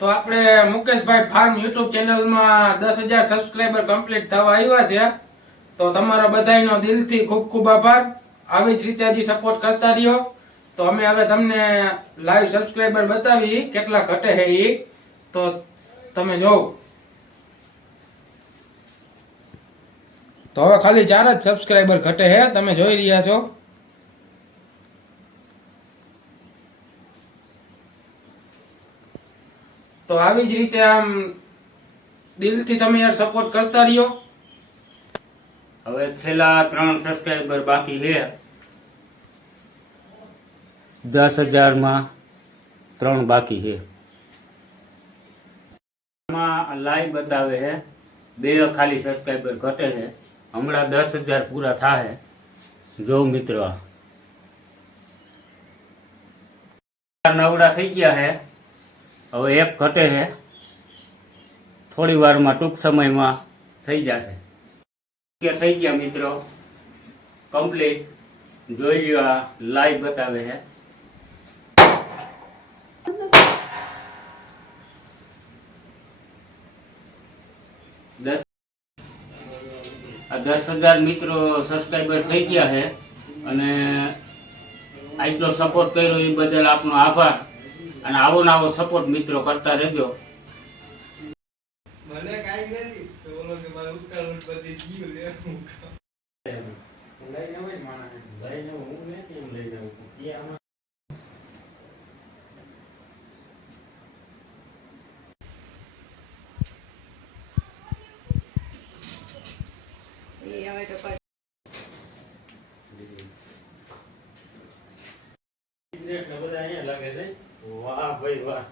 તો આપણે મુકેશભાઈ farm YouTube ચેનલમાં 10,000 સબસ્ક્રાઇબર કમ્પ્લીટ થવા આવ્યા છે. તો તમારો બધાનો દિલથી ખૂબ ખૂબ આભાર. આવી જ રીતે હજી સપોર્ટ કરતા રહ્યો. તો અમે હવે તમને લાઈવ સબસ્ક્રાઇબર બતાવી કેટલા ઘટે છે એ તો તમે જોવો. તો હવે ખાલી 4 જ સબસ્ક્રાઇબર ઘટે છે, તમે જોઈ રહ્યા છો. તો આવી જ રીતે આમ દિલથી તમે યાર સપોર્ટ કરતા રહ્યો. હવે છેલ્લા 3 સબસ્ક્રાઇબર બાકી છે. 10,000 માં 3 બાકી છે. આમાં લાઈવ બતાવે છે 2 ખાલી સબસ્ક્રાઇબર ઘટે છે. હમણાં 10,000 પૂરા થાય. જો મિત્રો નવડા થઈ ગયા છે. હવે 1 ઘટે છે. થોડી વારમાં ટૂંક સમયમાં થઈ જશે. થઈ ગયા મિત્રો કમ્પ્લીટ. જોઈ લ્યો, આ લાઈવ બતાવે છે. આ 10,000 મિત્રો સબસ્ક્રાઈબર થઈ ગયા છે અને આટલો સપોર્ટ કર્યો એ બદલ આપનો આભાર. અને આવો ને આવો સપોર્ટ મિત્રો કરતા રહેજો. મને કાઈ નથી તો ઓલો કે મારે ઉત્તર બધી જીવ લે લઈને હોય માણસ લઈને હું નથી એમ લઈ જાઉં કે આમાં એ હવે તો બધા અહીંયા લાગે છે. વાહ ભાઈ વાહ.